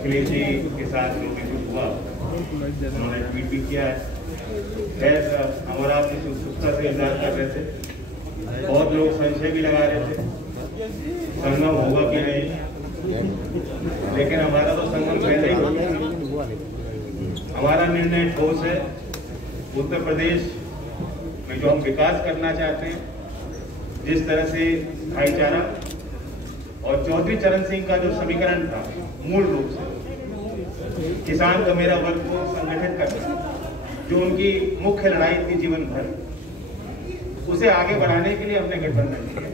अखिलेश जी के साथ जो भी कुछ हुआ उन्होंने ट्वीट भी किया है। खैर हमारा आपकी उत्सुकता से इंतजार कर रहे थे, बहुत लोग संशय भी लगा रहे थे संगम होगा कि नहीं, लेकिन हमारा तो संगम पहले ही होगा। हमारा निर्णय ठोस है। उत्तर प्रदेश में जो हम विकास करना चाहते हैं, जिस तरह से भाईचारा और चौधरी चरण सिंह का जो समीकरण था, मूल रूप से किसान का मेरा वर्ग को संगठित करना, जो उनकी मुख्य लड़ाई थी जीवन भर, उसे आगे बढ़ाने के लिए हमने गठबंधन किया।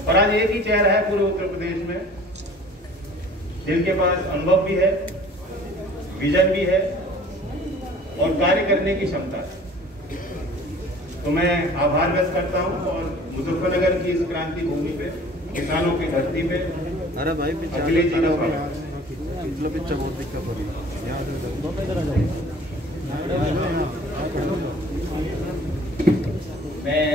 और आज एक ही चेहरा है पूरे उत्तर प्रदेश में जिनके पास अनुभव भी है, विजन भी है और कार्य करने की क्षमता है। तो मैं आभार व्यक्त करता हूं और मुजफ्फरनगर की इस क्रांति भूमि पे, किसानों की धरती पे अखिलेश जी का स्वागत। मैं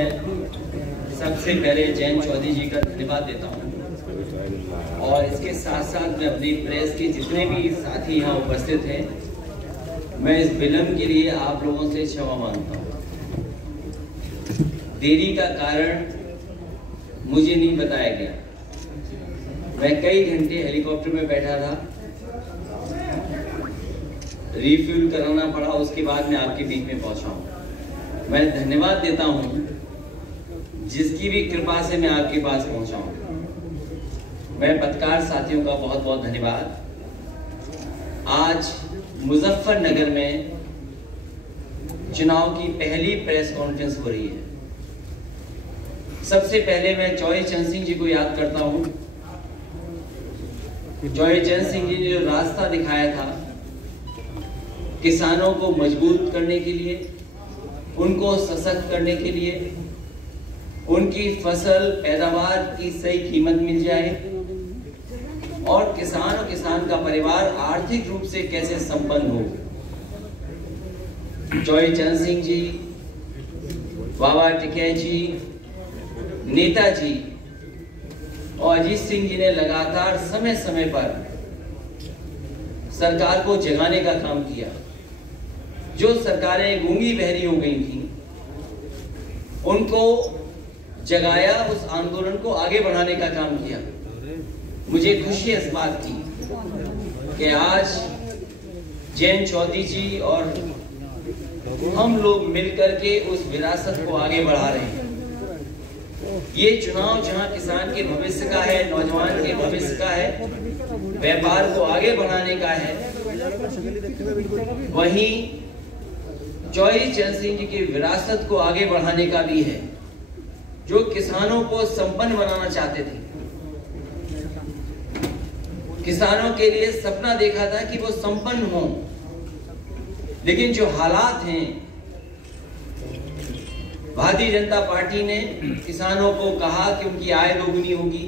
सबसे पहले जयंत चौधरी जी का धन्यवाद देता हूं और इसके साथ साथ मैं अपनी प्रेस के जितने भी साथी यहाँ उपस्थित हैं, मैं इस विलंब के लिए आप लोगों से क्षमा मांगता हूँ। देरी का कारण मुझे नहीं बताया गया। मैं कई घंटे हेलीकॉप्टर में बैठा था, रिफ्यूल कराना पड़ा, उसके बाद मैं आपके बीच में पहुंचा हूं। मैं धन्यवाद देता हूं जिसकी भी कृपा से मैं आपके पास पहुंचा हूं। मैं पत्रकार साथियों का बहुत बहुत धन्यवाद। आज मुजफ्फरनगर में चुनाव की पहली प्रेस कॉन्फ्रेंस हो रही है। सबसे पहले मैं चौधरी चरण सिंह जी को याद करता हूं। चौधरी चरण सिंह जी ने जो रास्ता दिखाया था किसानों को मजबूत करने के लिए, उनको सशक्त करने के लिए, उनकी फसल पैदावार की सही कीमत मिल जाए और किसान और किसान का परिवार आर्थिक रूप से कैसे संपन्न हो। चौधरी चरण सिंह जी, बाबा टिकैत जी, नेताजी और अजीत सिंह जी ने लगातार समय समय पर सरकार को जगाने का काम किया। जो सरकारें गूंगी बहरी हो गई थी, उनको जगाया, उस आंदोलन को आगे बढ़ाने का काम किया। मुझे खुशी है इस बात की कि आज जयंत चौधरी जी और हम लोग मिलकर के उस विरासत को आगे बढ़ा रहे हैं। ये चुनाव जहां किसान के भविष्य का है, नौजवान के भविष्य का है, व्यापार को आगे बढ़ाने का है, वहीं चौधरी चरण सिंह जी की विरासत को आगे बढ़ाने का भी है, जो किसानों को संपन्न बनाना चाहते थे। किसानों के लिए सपना देखा था कि वो संपन्न हों, लेकिन जो हालात हैं, भारतीय जनता पार्टी ने किसानों को कहा कि उनकी आय दोगुनी होगी,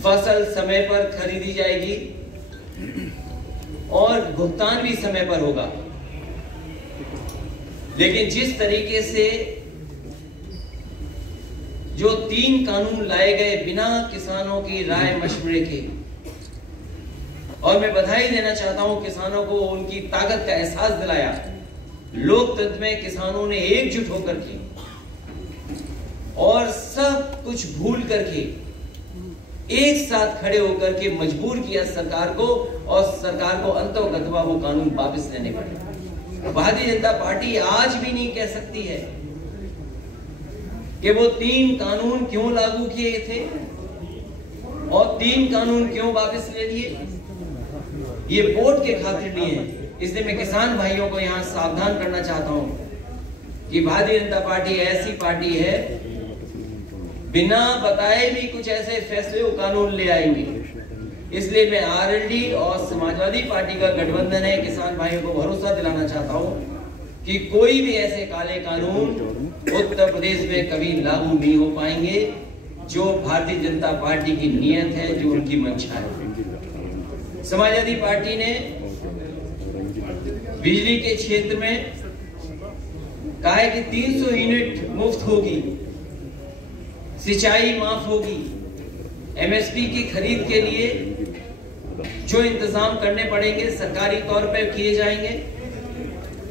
फसल समय पर खरीदी जाएगी और भुगतान भी समय पर होगा। लेकिन जिस तरीके से जो 3 कानून लाए गए बिना किसानों की राय मशवरे के, और मैं बधाई देना चाहता हूं किसानों को, उनकी ताकत का एहसास दिलाया। लोकतंत्र में किसानों ने एकजुट होकर के और सब कुछ भूल करके एक साथ खड़े होकर के मजबूर किया सरकार को, और सरकार को अंततः वो कानून वापस लेने पड़े। भारतीय जनता पार्टी आज भी नहीं कह सकती है कि वो 3 कानून क्यों लागू किए थे और 3 कानून क्यों वापस ले लिए। ये वोट के खातिर नहीं है। इसलिए मैं किसान भाइयों को यहाँ सावधान करना चाहता हूं कि भारतीय जनता पार्टी ऐसी पार्टी है, बिना बताए भी कुछ ऐसे फैसले और कानून ले आएंगे। इसलिए मैं आरएलडी और समाजवादी पार्टी का गठबंधन है, किसान भाइयों को भरोसा दिलाना चाहता हूं कि कोई भी ऐसे काले कानून उत्तर प्रदेश में कभी लागू नहीं हो पाएंगे। जो भारतीय जनता पार्टी की नीयत है, जो उनकी मंशा है। समाजवादी पार्टी ने बिजली के क्षेत्र में कहा है कि 300 यूनिट मुफ्त होगी, सिंचाई माफ होगी, एमएसपी की खरीद के लिए जो इंतजाम करने पड़ेंगे सरकारी तौर पर किए जाएंगे।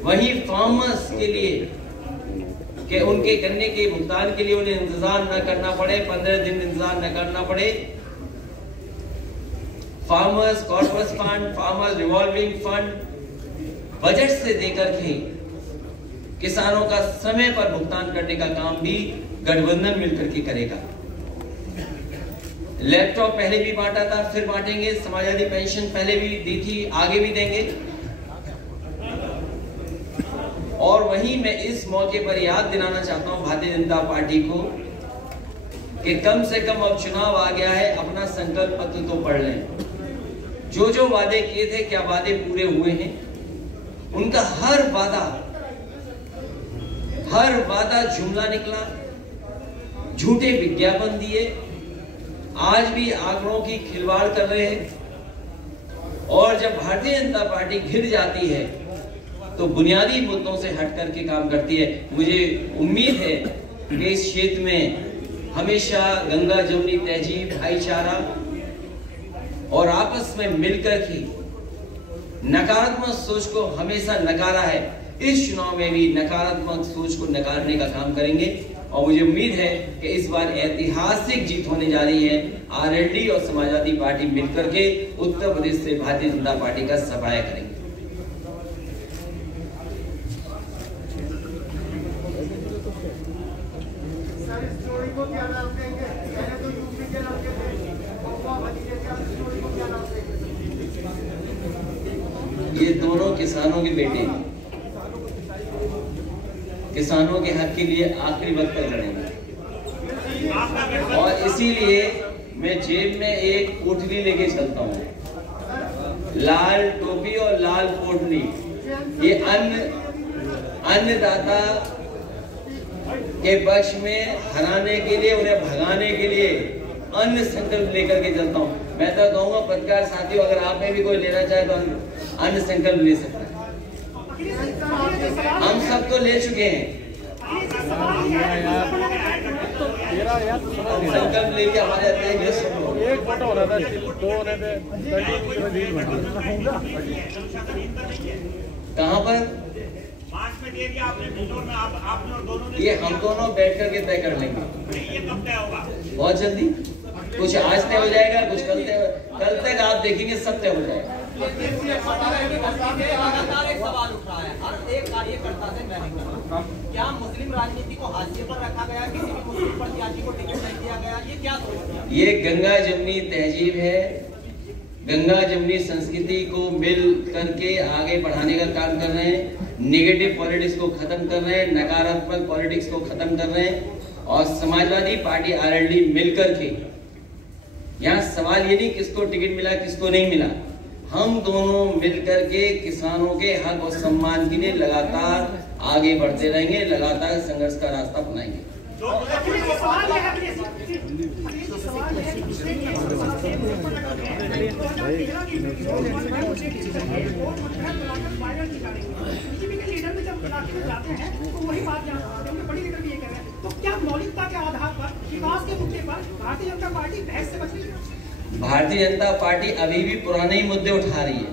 वहीं फार्मर्स के लिए कि उनके गन्ने के भुगतान के लिए उन्हें इंतजार न करना पड़े, 15 दिन इंतजार न करना पड़े। Farmers corpus fund, farmers revolving fund budget से देकर के किसानों का समय पर भुगतान करने का काम भी गठबंधन मिलकर के करेगा। लैपटॉप पहले भी बांटा था, फिर बांटेंगे। समाजवादी पेंशन पहले भी दी थी, आगे भी देंगे। और वहीं मैं इस मौके पर याद दिलाना चाहता हूं भारतीय जनता पार्टी को कि कम से कम अब चुनाव आ गया है, अपना संकल्प पत्र तो पढ़ लें। जो जो वादे किए थे, क्या वादे पूरे हुए हैं? उनका हर वादा जुमला निकला, झूठे विज्ञापन दिए, आज भी आंकड़ों की खिलवाड़ कर रहे हैं। और जब भारतीय जनता पार्टी घिर जाती है तो बुनियादी मुद्दों से हट करके काम करती है। मुझे उम्मीद है कि इस क्षेत्र में हमेशा गंगा जमुनी तहजीब, भाईचारा और आपस में मिलकर के नकारात्मक सोच को हमेशा नकारा है। इस चुनाव में भी नकारात्मक सोच को नकारने का काम करेंगे और मुझे उम्मीद है कि इस बार ऐतिहासिक जीत होने जा रही है। आरएलडी और समाजवादी पार्टी मिलकर के उत्तर प्रदेश से भारतीय जनता पार्टी का सफाया करेंगे। ये दोनों किसानों के बेटे हैं, किसानों के हक के लिए आखिरी वक्त तक लड़ेंगे। और इसीलिए मैं जेब में एक पोटली लेके चलता हूँ, लाल टोपी और लाल पोटली। ये अन्नदाता के पक्ष में हराने के लिए, उन्हें भगाने के लिए अन्न संकल्प लेकर के चलता हूँ। मैं तो कहूँगा पत्रकार साथियों, अगर आप में भी कोई लेना चाहे तो अन्न संकल्प ले सकता है। हम सब तो ले चुके हैं, संकल्प लेके हमारे एक फोटो हो रहा था, कहाँ पर ये हम दोनों बैठ करके तय कर लेंगे। बहुत जल्दी, कुछ आज तय हो जाएगा, कुछ कल तक आप देखेंगे सब तय हो जाएगा। लगातार एक सवाल उठ रहा है, हर एक कार्यकर्ता से मैंने क्या मुस्लिम राजनीति को हाशिए पर रखा गया, किसी भी मुस्लिम प्रत्याशी को टिकट नहीं दिया गया, ये क्या सोचते हैं? ये गंगा जमुनी तहजीब है, गंगा जमुनी संस्कृति को मिल करके आगे बढ़ाने का काम कर रहे हैं। नेगेटिव पॉलिटिक्स को खत्म कर रहे हैं, नकारात्मक पॉलिटिक्स को खत्म कर रहे हैं। और समाजवादी पार्टी आरएलडी मिलकर के, यहाँ सवाल ये नहीं किसको टिकट मिला किसको नहीं मिला, हम दोनों मिलकर के किसानों के हक और सम्मान के लिए लगातार आगे बढ़ते रहेंगे, लगातार संघर्ष का रास्ता अपनाएंगे। तो क्या मौलिकता के आधार पर विकास के मुद्दे पर भारतीय जनता पार्टी बहस से बच रही है? भारतीय जनता पार्टी अभी भी पुराने ही मुद्दे उठा रही है,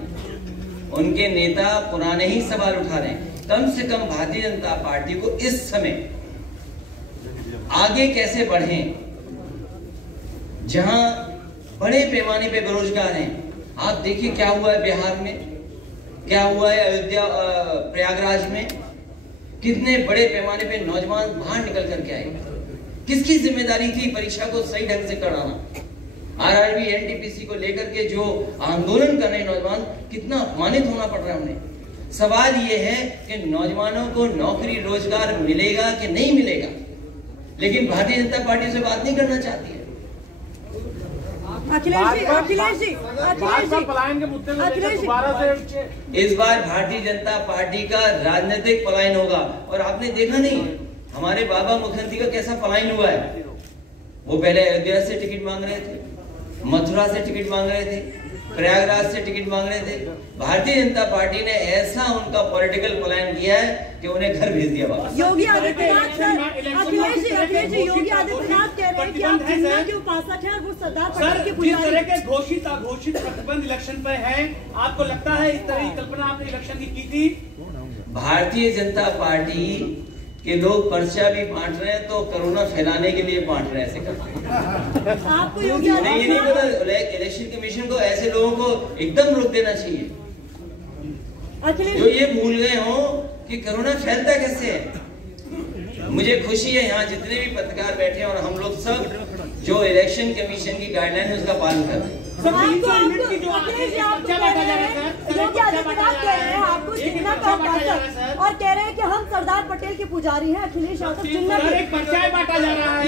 उनके नेता पुराने ही सवाल उठा रहे हैं। कम से कम भारतीय जनता पार्टी को इस समय आगे कैसे बढ़ें, जहां बड़े पैमाने पे बेरोजगार हैं। आप देखिए क्या हुआ है बिहार में, क्या हुआ है अयोध्या प्रयागराज में, कितने बड़े पैमाने पे नौजवान बाहर निकल करके आए। किसकी जिम्मेदारी थी परीक्षा को सही ढंग से कराना? आरआरबी एनटीपीसी को लेकर के जो आंदोलन कर रहे नौजवान, कितना अपमानित होना पड़ रहा है उन्हें। सवाल ये है कि नौजवानों को नौकरी रोजगार मिलेगा कि नहीं मिलेगा, लेकिन भारतीय जनता पार्टी से बात नहीं करना चाहती है। पलायन के मुद्दे में दोबारा से इस बार भारतीय जनता पार्टी का राजनीतिक पलायन होगा। और आपने देखा नहीं हमारे बाबा मुख्यमंत्री का कैसा पलायन हुआ है। वो पहले अयोध्या से टिकट मांग रहे थे, मथुरा मथुरा से टिकट मांग रहे थे, प्रयागराज से टिकट मांग रहे थे। भारतीय जनता पार्टी ने ऐसा उनका पॉलिटिकल प्लान किया है कि उन्हें घर भेज दिया वापस। योगी आदित्यनाथ अखिलेश जी योगी आदित्यनाथ कह रहे हैं कि आप जिन्ना के उपासक हैं और वो सरदार पटेल के पुजारी। जिस तरह के घोषित अघोषित प्रतिबंध इलेक्शन पर है, आपको लगता है इस तरह की कल्पना आपने इलेक्शन की थी? भारतीय जनता पार्टी के लोग पर्चा भी बांट रहे हैं तो कोरोना फैलाने के लिए बांट रहे हैं, ऐसे करते हैं। आपको योगी नहीं, ये नहीं पता इलेक्शन कमीशन को ऐसे लोगों को एकदम रोक देना चाहिए जो ये भूल गए हो कि कोरोना फैलता कैसे है। मुझे खुशी है यहाँ जितने भी पत्रकार बैठे हैं और हम लोग सब जो इलेक्शन कमीशन की गाइडलाइन है उसका पालन कर रहे हैं। योगी आदित्यनाथ कह रहे हैं आपको जिन्ना का उपासक और कह रहे हैं कि हम सरदार पटेल के पुजारी हैं। अखिलेश यादव जिन्ना बांटा जा रहा है।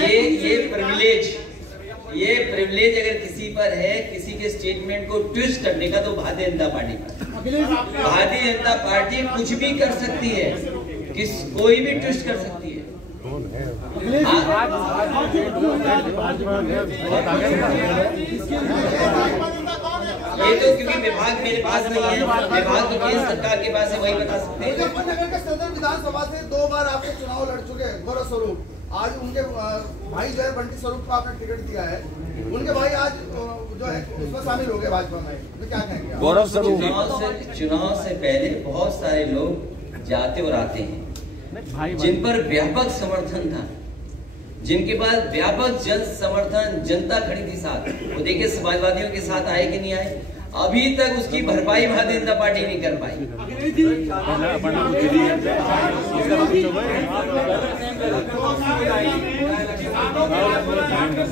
ये प्रिविलेज अगर किसी पर है, किसी के स्टेटमेंट को ट्विस्ट करने का, तो भारतीय जनता पार्टी पर। भारतीय जनता पार्टी कुछ भी कर सकती है, कोई भी ट्विस्ट कर सकती है। ये तो क्योंकि विभाग मेरे पास नहीं है, विभाग तो केंद्र सरकार के पास है, वही बता सकते हैं। मुजफ्फरनगर के सदर विधानसभा से 2 बार आपके चुनाव लड़ चुके हैं गौरव स्वरूप। आज उनके भाई जो है बंटी स्वरूप को आपने टिकट दिया है, उनके भाई आज जो है उसमें शामिल हो गए भाजपा में, तो क्या कहेंगे? गौरव स्वरूप चुनाव से पहले बहुत सारे लोग जाते और आते हैं जिन पर व्यापक समर्थन था, जिनके पास व्यापक जन समर्थन, जनता खड़ी थी साथ। वो देखिए समाजवादियों के साथ आए कि नहीं आए, अभी तक उसकी भरपाई भारतीय जनता पार्टी नहीं कर पाई।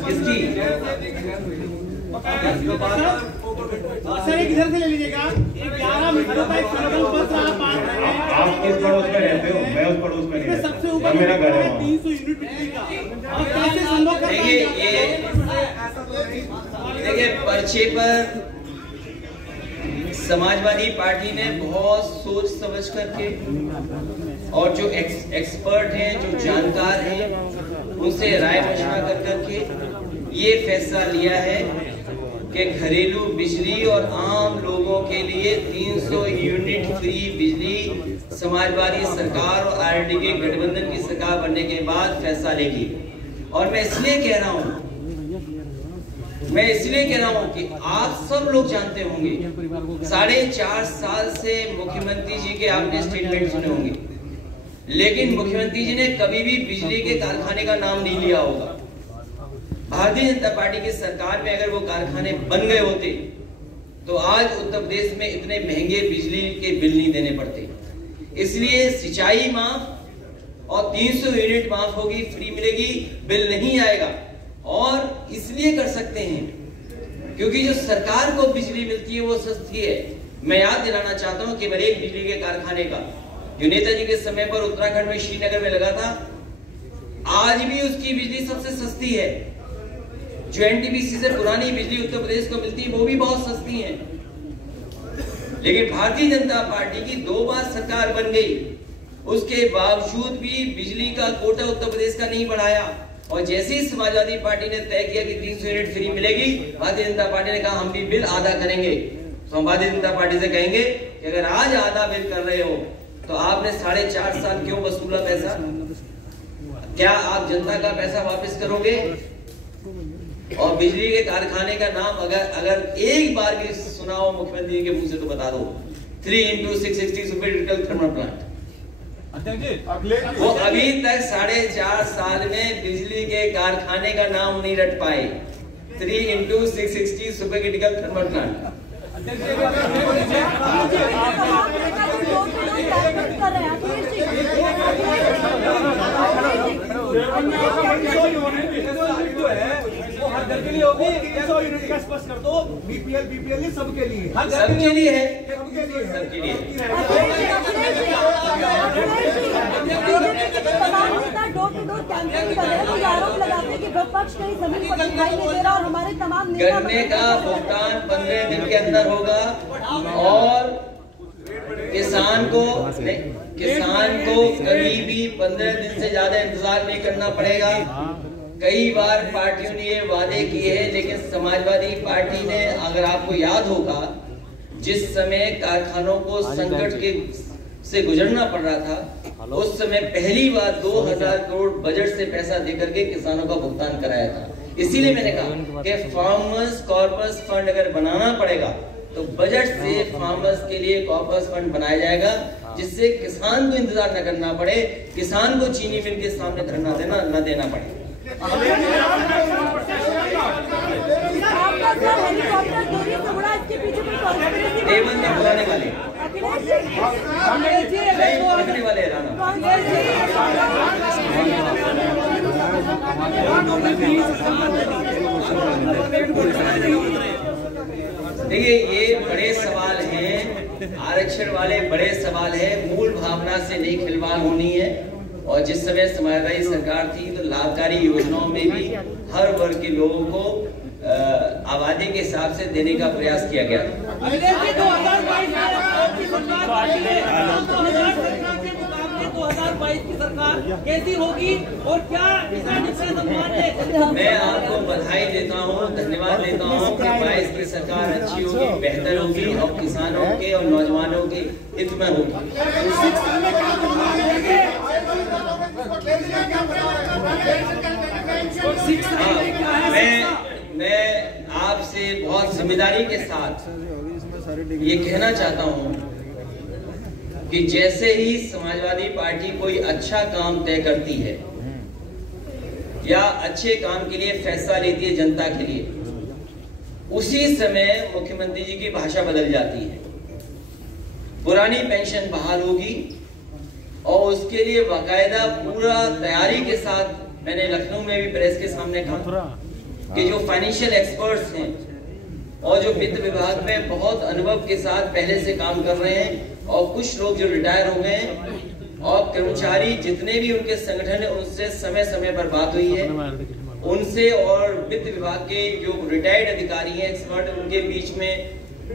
किसकी? सर एक इधर से ले लीजिएगा। 11 मिनटों का एक संकल्प पत्र आप बांट रहे हैं। आप किस पड़ोस में रहते हो? मैं उस पड़ोस में नहीं रहता। सबसे ऊपर मेरा घर है 300 यूनिट बिजली का। और कैसे संभव कर देखिए पर्चे पर समाजवादी पार्टी ने बहुत सोच समझ करके और जो एक्सपर्ट हैं, जो जानकार हैं, उनसे राय मशवरा कर करके ये फैसला लिया है कि घरेलू बिजली और आम लोगों के लिए 300 यूनिट फ्री बिजली समाजवादी सरकार और आरएलडी के गठबंधन की सरकार बनने के बाद फैसला लेगी। और मैं इसलिए कह रहा हूं कि आप सब लोग जानते होंगे 4.5 साल से मुख्यमंत्री जी के आपने स्टेटमेंट सुने होंगे, लेकिन मुख्यमंत्री जी ने कभी भी बिजली के कारखाने का नाम नहीं लिया होगा। भारतीय जनता पार्टी की सरकार में अगर वो कारखाने बन गए होते तो आज उत्तर प्रदेश में इतने महंगे बिजली के बिल नहीं देने पड़ते। इसलिए सिंचाई माफ और 300 यूनिट माफ होगी, फ्री मिलेगी, बिल नहीं आएगा। और इसलिए कर सकते हैं क्योंकि जो सरकार को बिजली मिलती है वो सस्ती है। मैं याद दिलाना चाहता हूं कि मेरे एक बिजली के कारखाने का जो नेताजी के समय पर उत्तराखंड में श्रीनगर में लगा था, आज भी उसकी बिजली सबसे सस्ती है। जो एनटीपीसी से पुरानी बिजली उत्तर प्रदेश को मिलती है वो भी बहुत सस्ती है। लेकिन भारतीय जनता पार्टी की 2 बार सरकार बन गई, उसके बावजूद भी बिजली का कोटा उत्तर प्रदेश का नहीं बढ़ाया। और जैसे ही समाजवादी पार्टी ने तय किया कि 300 यूनिट फ्री मिलेगी, भारतीय जनता पार्टी ने कहा हम भी बिल आधा करेंगे। तो हम भारतीय जनता पार्टी से कहेंगे कि अगर आज आधा बिल कर रहे हो तो आपने 4.5 साल क्यों वसूला पैसा? क्या आप जनता का पैसा वापस करोगे? और बिजली के कारखाने का नाम अगर एक बार भी सुना हो मुख्यमंत्री के मुंह से तो बता दो, 3x660 super critical thermal plant. वो अभी तक 4.5 साल में बिजली के कारखाने का नाम नहीं रट पाए। 3x660 super critical thermal plant. घर के लिए होगी 100 यूनिट का स्पष्ट कर दो। बीपीएल सबके लिए, सबके लिए है, सबके लिए। तमाम नेता डोर टू डोर कैंपेन कर रहे हैं, तो आरोप लगाते हैं कि विपक्ष कहीं जमीन पर दिखाई नहीं दे रहा और हमारे तमाम नेता गन्ने का भुगतान 15 दिन के अंदर होगा और किसान को कभी भी 15 दिन से ज्यादा इंतजार नहीं करना पड़ेगा। कई बार पार्टियों ने ये वादे किए हैं, लेकिन समाजवादी पार्टी ने, अगर आपको याद होगा, जिस समय कारखानों को संकट के से गुजरना पड़ रहा था, उस समय पहली बार 2000 करोड़ बजट से पैसा देकर के किसानों का भुगतान कराया था। इसीलिए मैंने कहा कि फार्मर्स कॉर्पस फंड अगर बनाना पड़ेगा तो बजट से फार्मर्स के लिए कॉर्पस फंड बनाया जाएगा, जिससे किसान को इंतजार न करना पड़े, किसान को चीनी मिल के सामने धरना न देना पड़े। टेबल में बुलाने वाले रखने वाले देखिए, ये बड़े सवाल हैं, आरक्षण वाले बड़े सवाल हैं। मूल भावना से नहीं खिलवाड़ होनी है। और जिस समय समाजवादी सरकार थी तो लाभकारी योजनाओं में भी हर वर्ग के लोगों को आबादी के हिसाब से देने का प्रयास किया गया। 2022 की सरकार कैसी होगी और क्या मैं आपको बधाई देता हूँ, धन्यवाद देता हूँ कि 22 की सरकार अच्छी होगी, बेहतर होगी और किसानों के और नौजवानों के हित में होगी। मैं आपसे बहुत जिम्मेदारी के साथ ये कहना चाहता हूँ कि जैसे ही समाजवादी पार्टी कोई अच्छा काम तय करती है या अच्छे काम के लिए फैसला लेती है जनता के लिए, उसी समय मुख्यमंत्री जी की भाषा बदल जाती है। पुरानी पेंशन बहाल होगी और उसके लिए बाकायदा पूरा तैयारी के साथ, मैंने लखनऊ में भी प्रेस के सामने कहा कि जो फाइनेंशियल एक्सपर्ट्स हैं और जो वित्त विभाग में बहुत अनुभव के साथ पहले से काम कर रहे हैं और कुछ लोग जो रिटायर हो गए हैं और कर्मचारी जितने भी उनके संगठन है उनसे समय समय पर बात हुई है, उनसे और वित्त विभाग के जो रिटायर्ड अधिकारी हैं एक्सपर्ट, उनके बीच में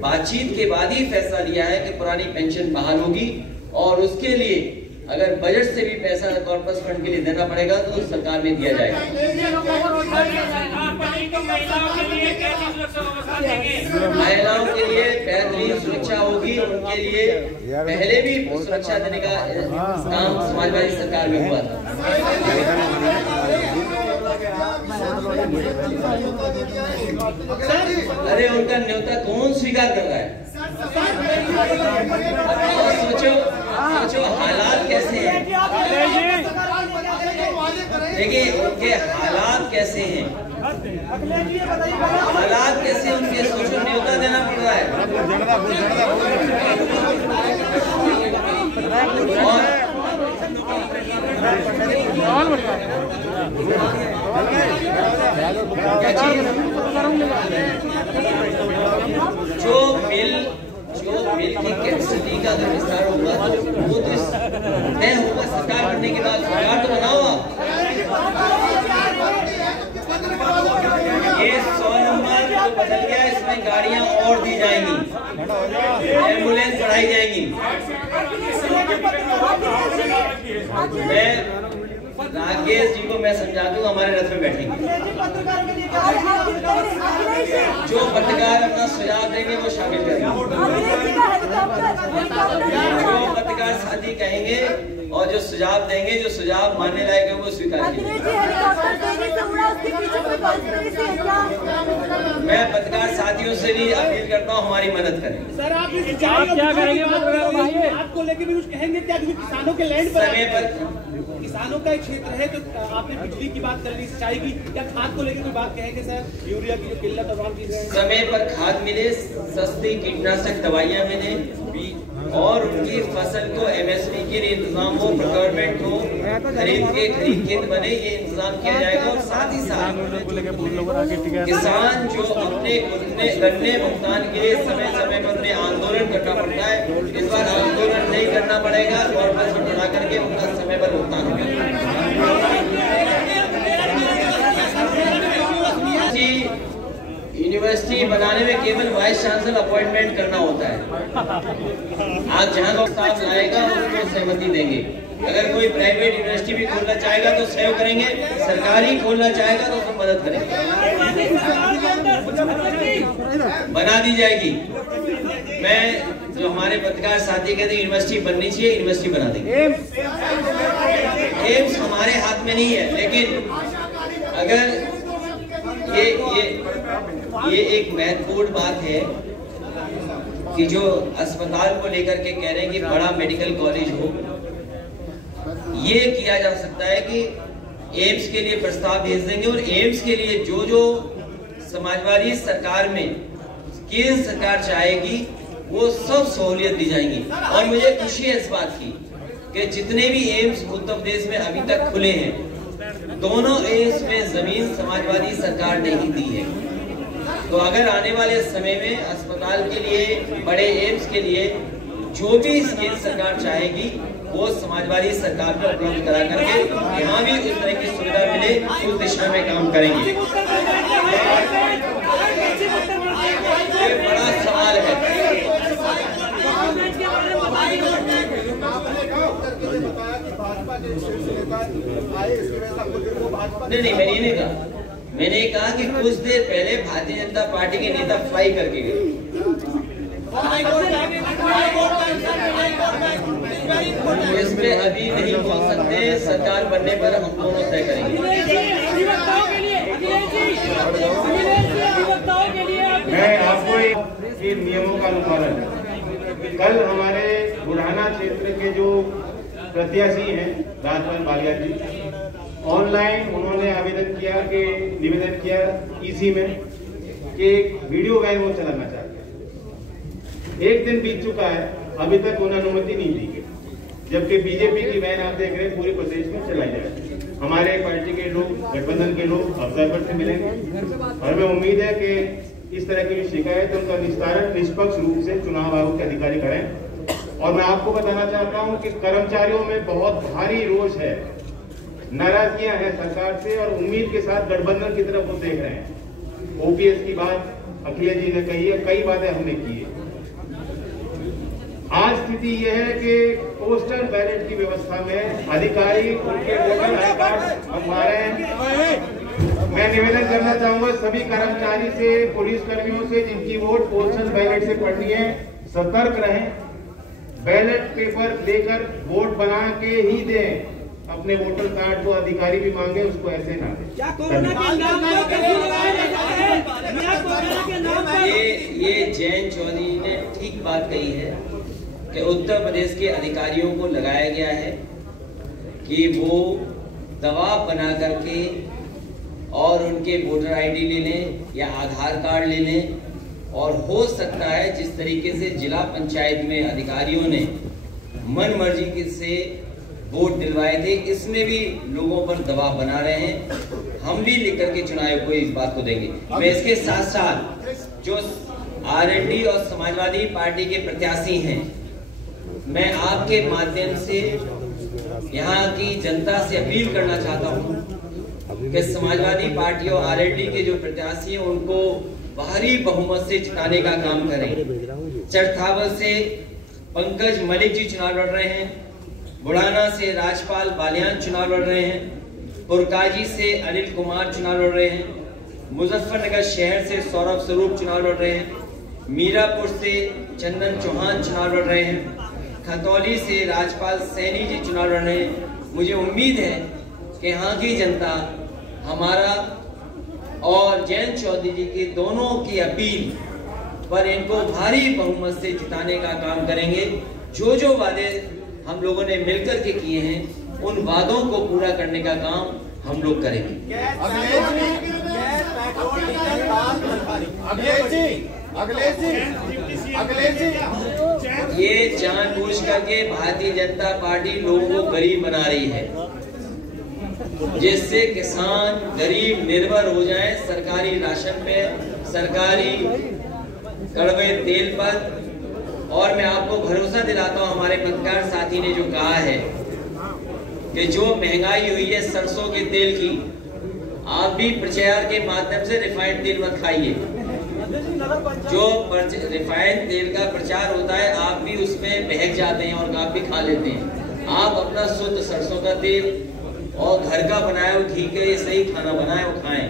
बातचीत के बाद ही फैसला लिया है कि पुरानी पेंशन बहाल होगी और उसके लिए अगर बजट से भी पैसा कॉर्पस फंड के लिए देना पड़ेगा तो सरकार में दिया जाएगा। महिलाओं के लिए बेहतरीन सुरक्षा होगी, उनके लिए पहले भी सुरक्षा देने का काम समाजवादी सरकार में हुआ था। अरे उनका न्योता कौन स्वीकार कर रहा है? सोचो हालात कैसे हैं, देखिए उनके हालात कैसे हैं, हालात कैसे उनके, सोचो न्योता देना पड़ रहा है। जो मिल की कैपेसिटी का अगर विस्तार होगा तो वो तो तय होगा सरकार बनने के बाद। सरकार तो बनाओ आप। ये 100 नंबर जो बदल गया, इसमें गाड़ियां और दी जाएंगी, एम्बुलेंस बढ़ाई जाएंगी। मैं राकेश जी को मैं समझा दूं, हमारे रथ में बैठेंगे। जो पत्रकार अपना सुझाव देंगे वो शामिल करेंगे। जो पत्रकार साथी कहेंगे और जो सुझाव देंगे, जो सुझाव मानने लायक है वो स्वीकार करेंगे। मैं पत्रकार साथियों से भी अपील करता हूँ हमारी मदद करें। सर आप क्या करेंगे? आपको लेके भी कुछ कहेंगे क्या? किसानों के लैंड पर समय पर किसानों का एक क्षेत्र है, तो आपने बिजली की बात कर ली, सिंचाई की, या खाद को लेकर कोई बात कहेंगे सर? यूरिया की जो किल्लत तमाम चीजें, समय पर खाद मिले, सस्ती कीटनाशक दवाइयां मिले और उनकी फसल को MSP के लिए इंतजाम हो, प्रोक्योरमेंट हो, खरीद केंद्र बने, ये इंतजाम किया जाएगा। और साथ ही साथ किसान जो अपने गन्ने भुगतान के लिए समय समय पर अपने आंदोलन करना पड़ता है, इस बार आंदोलन नहीं करना पड़ेगा, कॉर्पस फंड बढ़ा करके उनका समय पर भुगतान होगा। यूनिवर्सिटी बनाने में केवल वाइस चांसलर अपॉइंटमेंट करना होता है। आप जहाँ का स्टाफ लाएगा उसको सहमति देंगे। अगर कोई प्राइवेट यूनिवर्सिटी भी खोलना चाहेगा तो सहयोग करेंगे, सरकारी खोलना चाहेगा तो उसमें मदद करेंगे, बना दी जाएगी। मैं जो हमारे पत्रकार साथी कहते हैं यूनिवर्सिटी बननी चाहिए, यूनिवर्सिटी बना देंगे। एम्स हमारे हाथ में नहीं है, लेकिन अगर ये एक महत्वपूर्ण बात है कि जो अस्पताल को लेकर के कह रहे हैं कि बड़ा मेडिकल कॉलेज हो, ये किया जा सकता है कि एम्स के लिए प्रस्ताव भेज देंगे और एम्स के लिए जो समाजवादी सरकार में केंद्र सरकार चाहेगी वो सब सहूलियत दी जाएंगी। और मुझे खुशी है इस बात की कि जितने भी एम्स उत्तर प्रदेश में अभी तक खुले हैं, दोनों एम्स में जमीन समाजवादी सरकार ने ही दी है। तो अगर आने वाले समय में अस्पताल के लिए, बड़े एम्स के लिए जो भी केंद्र सरकार चाहेगी वो समाजवादी सरकार को उपलब्ध करा करके यहाँ भी इस तरह की सुविधा मिले, उस दिशा में काम करेंगे। ये बड़ा सवाल है। नहीं, मैंने ये नहीं कहा। मैंने कहा कि कुछ देर पहले भारतीय जनता पार्टी के नेता फ्लाई करके गए। इस पे अभी नहीं बोल सकते, सरकार बनने पर हम दोनों तय करेंगे। मैं आपको इन नियमों का अनुपालन, कल हमारे बुढ़ाना क्षेत्र के जो प्रत्याशी हैं राजपाल बालिया जी, ऑनलाइन उन्होंने निवेदन किया ईसी में कि वीडियो वैन वो चलाना चाहते हैं। एक दिन बीत चुका है, अभी तक उन्हें अनुमति नहीं दी गई, जबकि बीजेपी की वैन आप देख रहे हैं पूरे प्रदेश में चलाई जाएगी। हमारे पार्टी के लोग, गठबंधन के लोग ऑब्जर्वर से मिलेंगे और हमें उम्मीद है कि इस तरह की शिकायत उनका निस्तारण निष्पक्ष रूप से चुनाव आयोग के अधिकारी करें। और मैं आपको बताना चाहता हूं कि कर्मचारियों में बहुत भारी रोष है, नाराजगियां हैं सरकार से और उम्मीद के साथ गठबंधन की तरफ वो देख रहे हैं। ओपीएस की बात अखिलेश जी ने कही है, कई बातें हमने की है। आज स्थिति यह है कि पोस्टल बैलेट की व्यवस्था में अधिकारी उनके वोटर आई कार्ड बनवा रहे हैं। मैं निवेदन करना चाहूंगा सभी कर्मचारी से, पुलिस कर्मियों से जिनकी वोट पोस्टल बैलेट से पड़नी है, सतर्क रहें। बैलेट पेपर लेकर वोट बना के ही दें। अपने वोटर कार्ड को अधिकारी भी मांगे, उसको ऐसे ना दें। ये जयंत चौधरी ने ठीक बात कही है कि उत्तर प्रदेश के अधिकारियों को लगाया गया है कि वो दबाव बना करके और उनके वोटर आईडी ले लें या आधार कार्ड ले लें। और हो सकता है जिस तरीके से जिला पंचायत में अधिकारियों ने मन मर्जी से वोट दिलवाए थे, इसमें भी लोगों पर दबाव बना रहे हैं। हम भी लिख करके चुनाव आयोग को इस बात को देंगे। मैं इसके साथ साथ जो आरएलडी और समाजवादी पार्टी के प्रत्याशी हैं, मैं आपके माध्यम से यहाँ की जनता से अपील करना चाहता हूँ कि समाजवादी पार्टी और आरएलडी के जो प्रत्याशी हैं उनको भारी बहुमत से जिताने का काम करें। चरथावल से पंकज मलिक जी चुनाव लड़ रहे हैं, बुढ़ाना से राजपाल बालियान चुनाव लड़ रहे हैं, पुरकाजी से अनिल कुमार चुनाव लड़ रहे हैं, मुजफ्फरनगर शहर से सौरभ स्वरूप चुनाव लड़ रहे हैं, मीरापुर से चंदन चौहान चुनाव लड़ रहे हैं, खतौली से राजपाल सैनी जी चुनाव लड़ रहे हैं। मुझे उम्मीद है कि यहाँ की जनता हमारा और जयंत चौधरी जी की दोनों की अपील पर इनको भारी बहुमत से जिताने का काम करेंगे। जो वादे हम लोगों ने मिलकर के किए हैं, उन वादों को पूरा करने का काम हम लोग करेंगे। ये जानबूझ करके भारतीय जनता पार्टी लोगों को गरीब बना रही है, जिससे किसान गरीब निर्भर हो जाए सरकारी राशन पे, सरकारी कड़वे तेल पर। और मैं आपको भरोसा दिलाता हूं, हमारे पत्रकार साथी ने जो कहा है कि जो महंगाई हुई है सरसों के तेल की, आप भी प्रचार के माध्यम से रिफाइंड तेल मत खाइए। जो रिफाइंड तेल का प्रचार होता है आप भी उसमें बहक जाते हैं और आप भी खा लेते हैं। आप अपना शुद्ध सरसों का तेल और घर का बनाया हुआ घी के से ही खाना बनाए और खाएं।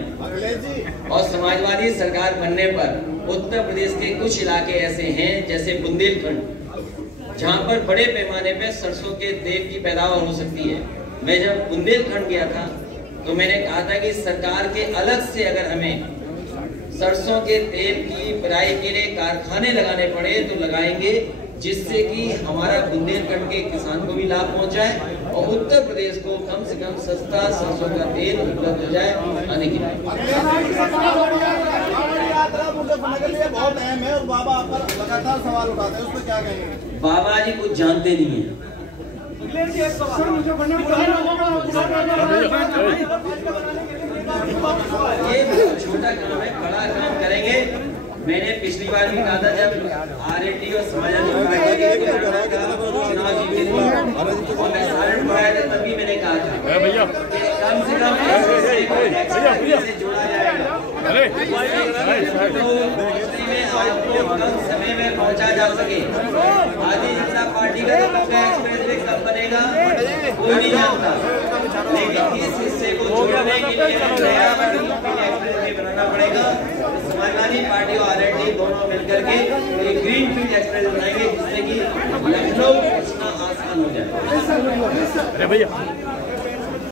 और समाजवादी सरकार बनने पर उत्तर प्रदेश के कुछ इलाके ऐसे हैं जैसे बुंदेलखंड, जहां पर बड़े पैमाने पे सरसों के तेल की पैदावार हो सकती है। मैं जब बुंदेलखंड गया था तो मैंने कहा था कि सरकार के अलग से अगर हमें सरसों के तेल की पेराई के लिए कारखाने लगाने पड़े तो लगाएंगे, जिससे कि हमारा बुंदेलखंड के किसान को भी लाभ पहुंच जाए और उत्तर प्रदेश को कम से कम सस्ता सरसों का तेल उपलब्ध हो जाए आने के लिए। बहुत अहम है और बाबा आप पर लगातार सवाल उठाते हैं, उस पर क्या कहेंगे? बाबा जी कुछ जानते नहीं है। ये छोटा काम है, बड़ा काम करेंगे। मैंने पिछली बार भी कहा था जब आरएलडी और समाजवादी पार्टी चुनाव जीते थे और मैं सारण में आया था तभी मैंने कहा था कि कम से कम से जोड़ा जाएगा तो कम समय में पहुंचा जा सके। भारतीय जनता पार्टी का एक्सप्रेस वे कब बनेगा कोई नहीं जानता, लेकिन इस हिस्से को जोड़ने के लिए नया एक्सप्रेस वे बनाना पड़ेगा। समाजवादी पार्टी और आरएलडी दोनों मिलकर के एक ग्रीन फील्ड एक्सप्रेस बनाएंगे जिससे कि लखनऊ पहुंचना आसान हो जाए।